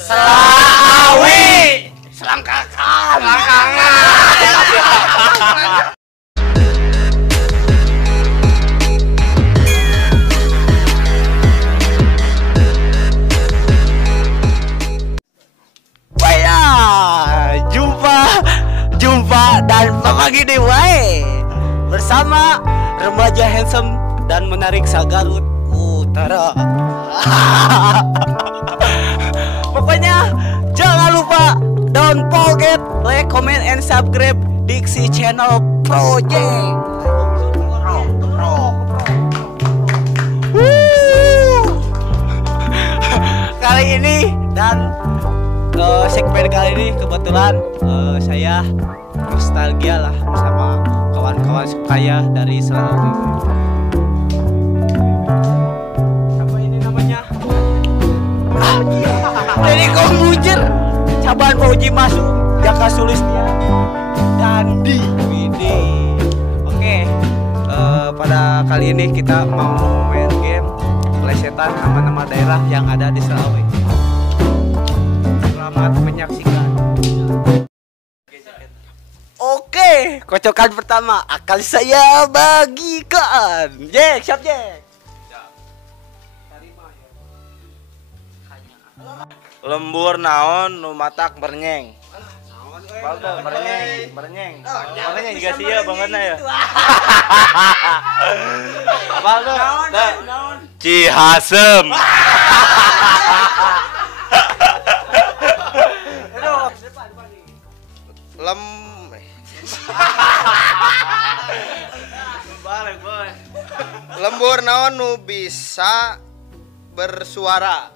Selawi. Selangkakan. Selangkangan. Jumpa dan pagi deh wae bersama remaja handsome dan menarik Garut Utara. Pokoknya jangan lupa don't forget like, comment, and subscribe Diksi Channel Project. Kali ini dan segmen kali ini kebetulan saya nostalgia lah bersama kawan-kawan sekaya dari Selawi. Siapa ini namanya? Jadi Kompujer, Caban Pauji Masuk, Jaka Sulistia, dan di Widi. Oke, pada kali ini kita mau main game plesetan nama-nama daerah yang ada di Selawi. Selamat menyaksikan. Oke, kocokan pertama akan saya bagikan. Jack, siap Jack. Lembur naon nu matak bernyeng. Baldo bernyeng. Makanya juga sia bangetna ya. Baldo. Cihasem. Lembur naon nu bisa bersuara.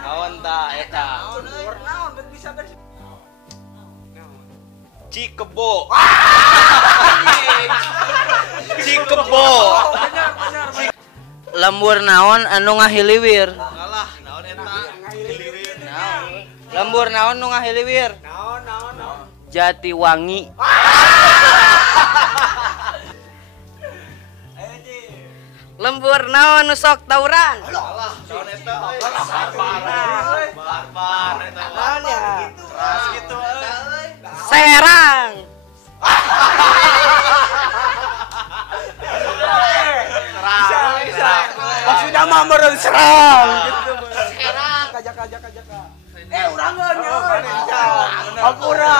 Naon ta eta? Lembur naon bisa bersuara. Cikebo. Cikebo. Lembur naon anu ngahiliwir? Alah, naon eta? Lembur naon nu ngahiliwir? Naon. Jatiwangi. Lembur naon nu sok tawuran? Alah, naon eta? Barbar eta. Naon ya? Keras gitu Serang. Bisa. Maksudnya mah meureun serang gitu. Serang. Kajak. Urang nya. Apura.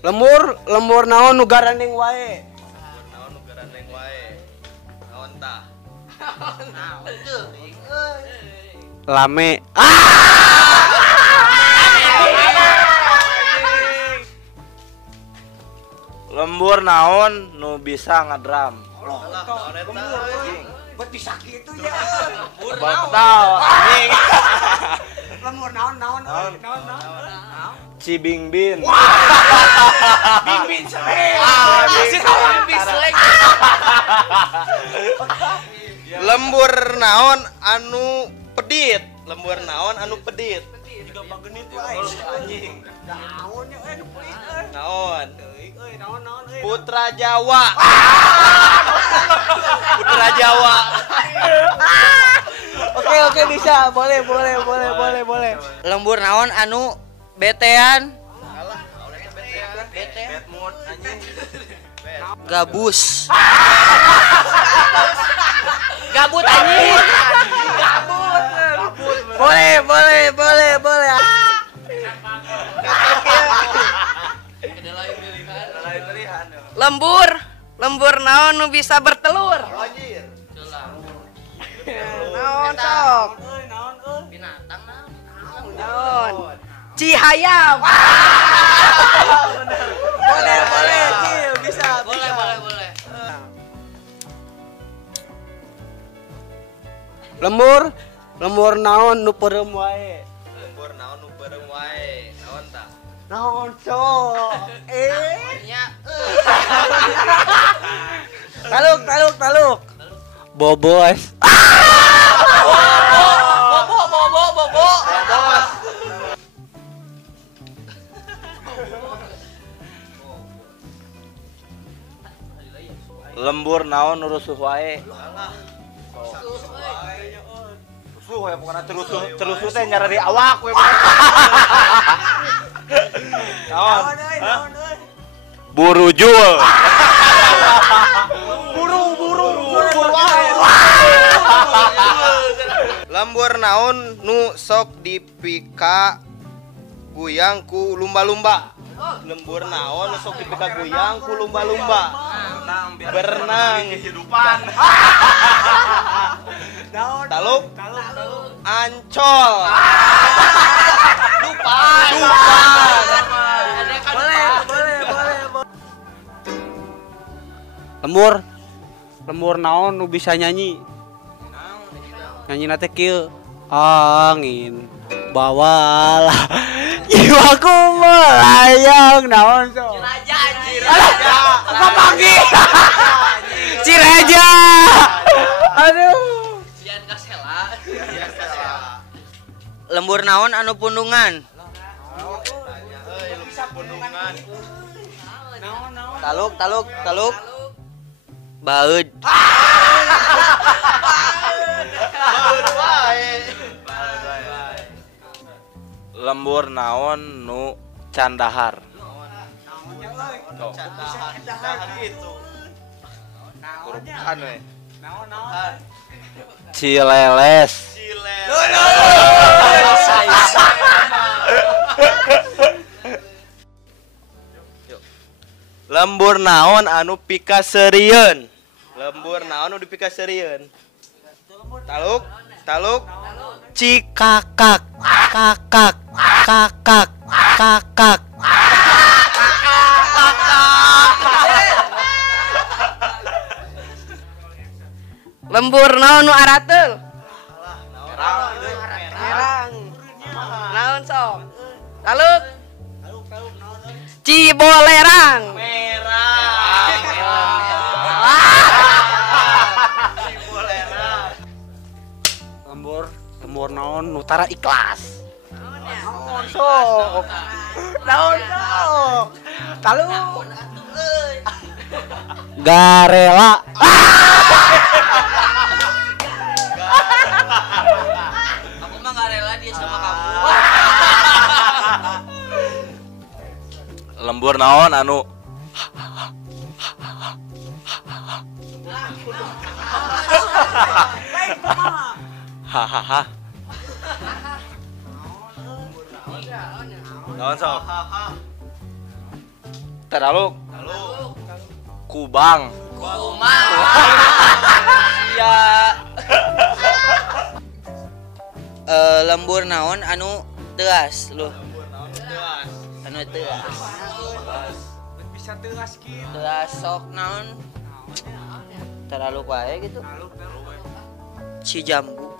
Lembur naon nu garandeng wae. Naon nu garandeng wae. Naon tah? Lame. Lembur naon nu bisa ngadram. Alah, naon eta? Bet bisa kitu ya. Batal anjing. Lembur naon? Cibingbin. Bingbing selek. Bingbing selek. Lembur naon anu pedit? Lembur naon anu pedit? Juga bagenit wae anjing. Naon nya anu pedit Naon? naon Putra Jawa. Putra Jawa. Oke bisa. Boleh. Lembur naon anu betean? Alah, naon eta betean? Bad mood anjing. Gabus. Gabut anjing. Boleh. Lembur naon nu bisa bertelur? Anjir. Naon sok? Binatang naon? Cihayam. Boleh, Cil, bisa. Boleh. Lembur naon nu perem wae. Lembur naon nu beureum wae. Naon tah? Naon cok? Nya Taluk. Bobos. Bobo. Lembur naon nu rusuh wae. Rusuh ya pokona terus teh nyara di awak we. Naon? Burujul. Buru wae. Lembur naon nu sok dipika guyang ku lumba-lumba. Lembur naon nu sok dipika guyang ku lumba-lumba. Berenang kehidupan. Taluk Ancol. Dupan. Lembur naon nu bisa nyanyi? Nyanyi nate kieu. Angin bawalah jiwaku melayang naon so. Ciraja. Apa panggil? Ciraja. Aduh. Sian kasela. Lembur naon anu pundungan? Taluk. Baeud. Lembur naon nu candahar. Kurukan we. Cileles. Lembur naon anu pikaseureun. Lembur naon nu dipikaseureun. Taluk Cikakak. Kakak. Lembur naon nu arateul? Merang. Naon sok? Taluk. Cibolerang. Lembur naon nu tara ikhlas. Naon sok. Kalau garela. Aku mah gak rela dia sama kamu. Lembur naon anu hahaha. Naon sok? Terlalu kubang. Iya. Lembur naon anu teuas lu? Anu teuas. Bisa teuas kieu. Teuas sok naon? Terlalu wae gitu. Si jambu.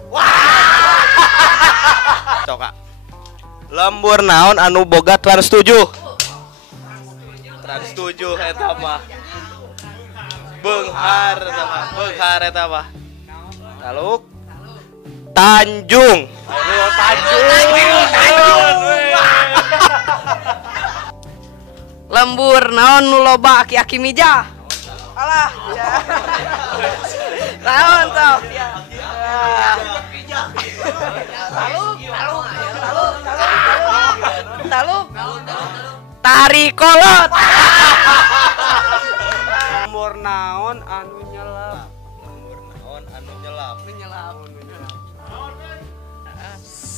Coka. Lembur naon anu boga Trans 7. Trans 7 eta mah. Beunghar eta mah. Taluk Tanjung. Lembur naon nu loba aki-aki mijah? Alah. Naon sok? Taluk. Tari kolot. Lembur naon anu nyelap?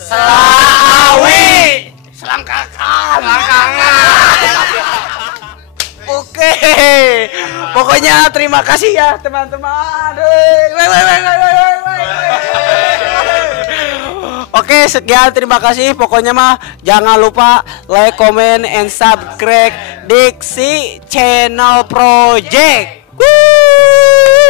Selawi. Selangkangan. Oke. Pokoknya terima kasih ya teman-teman. Oke, sekian terima kasih. Pokoknya mah jangan lupa like, comment, and subscribe Diksi Channel Project. Woo!